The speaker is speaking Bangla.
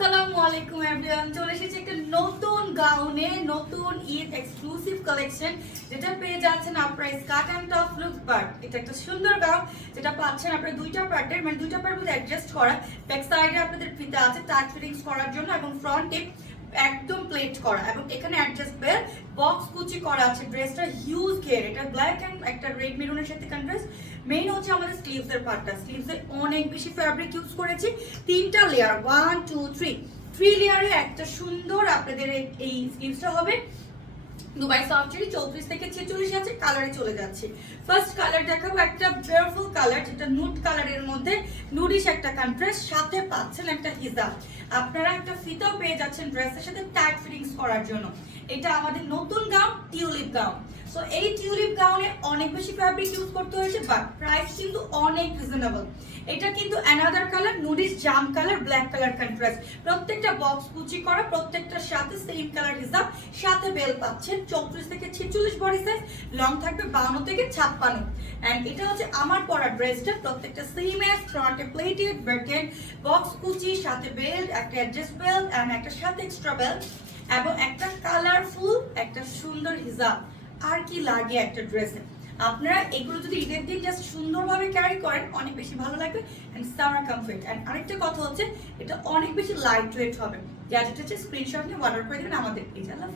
আসসালামু আলাইকুম এভরিওয়ান চলে এসেছি একটা নতুন গাউনে, নতুন ঈদ এক্সক্লুসিভ কালেকশন যেটা পেয়ে যাচ্ছেন আপনারা skirt and top look part এটা একটা সুন্দর গাউন যেটা পাচ্ছেন আপনারা দুইটা পার্টের মানে দুইটা পার্ট মধ্যে অ্যাডজাস্ট করা। ব্যাক সাইডে আপনাদের ফিতা আছে টাচ ফিটিংস করার জন্য এবং ফ্রন্টে একদম প্লেট করা। এবং এখানে অ্যাডজাস্ট বেল বক্স কুচি করা আছে ড্রেসটা হিউজ ঘের এটা ব্ল্যাক অ্যান্ড একটা রেড মেরুনের সাথে কন্ট্রাস্ট মেইন হচ্ছে আমাদের স্লিভস এর পার্টটা স্লিভস এ অনেক বেশি ফ্যাব্রিক ইউজ করেছি। তিনটা layer one two three three লেয়ারে একটা সুন্দর আপনাদের এই- স্লিভসটা হবে। দুবাই সফটরি চৌত্রিশ থেকে ছেচল্লিশ আছে কালারে চলে যাচ্ছে। ফার্স্ট কালার দেখাবো, একটা বিউটিফুল কালার যেটা নুট কালারের মধ্যে। নুডিশ একটা কন্ট্রাস্ট সাথে পাচ্ছেন একটা হিজাব। আপনারা একটা ফিতা পেয়ে যাচ্ছেন ড্রেসের সাথে ট্যাগ ফিটিংস করার জন্য। এটা আমাদের নতুন গাউন গাউন সো এই টিউলিপ গাউনে অনেক বেশি ফ্যাব্রিক ইউজ করতে হয়েছে বাট প্রাইস কিন্তু অনেক রিজনেবল এটা কিন্তু অ্যানাদার কালার নুডিশ জাম কালার ব্ল্যাক কালার কন্ট্রাস্ট প্রত্যেকটা বক্স কুচি করা, প্রত্যেকটার সাথে সেম কালার হিসাব, সাথে বেল পাচ্ছেন চৌত্রিশ থেকে ছেচল্লিশ বডি সাইজ লং থাকবে বাউন্ন থেকে ছাপ্পান্ন। অ্যান্ড এটা হচ্ছে আমার পরা ড্রেসটা, প্রত্যেকটা সেম অ্যাজ ফ্রন্টে প্লেটেড ব্যাকেট বক্স কুচি, সাথে বেল্ট একটা অ্যাডজাস্ট বেল্ট অ্যান্ড একটা সাথে এক্সট্রা বেল্ট এবং একটা কালারফুল একটা সুন্দর হিজাব। আর কি লাগে একটা ড্রেসে আপনারা এগুলো যদি ঈদের দিন জাস্ট সুন্দরভাবে ক্যারি করেন, অনেক বেশি ভালো লাগবে অ্যান্ড সামার কমফর্ট অ্যান্ড আরেকটা কথা হচ্ছে, এটা অনেক বেশি লাইট ওয়েট হবে। যা যেটা হচ্ছে স্ক্রিনশট নিয়ে অর্ডার করে দেবেন আমাদের পেজ আল্লাহ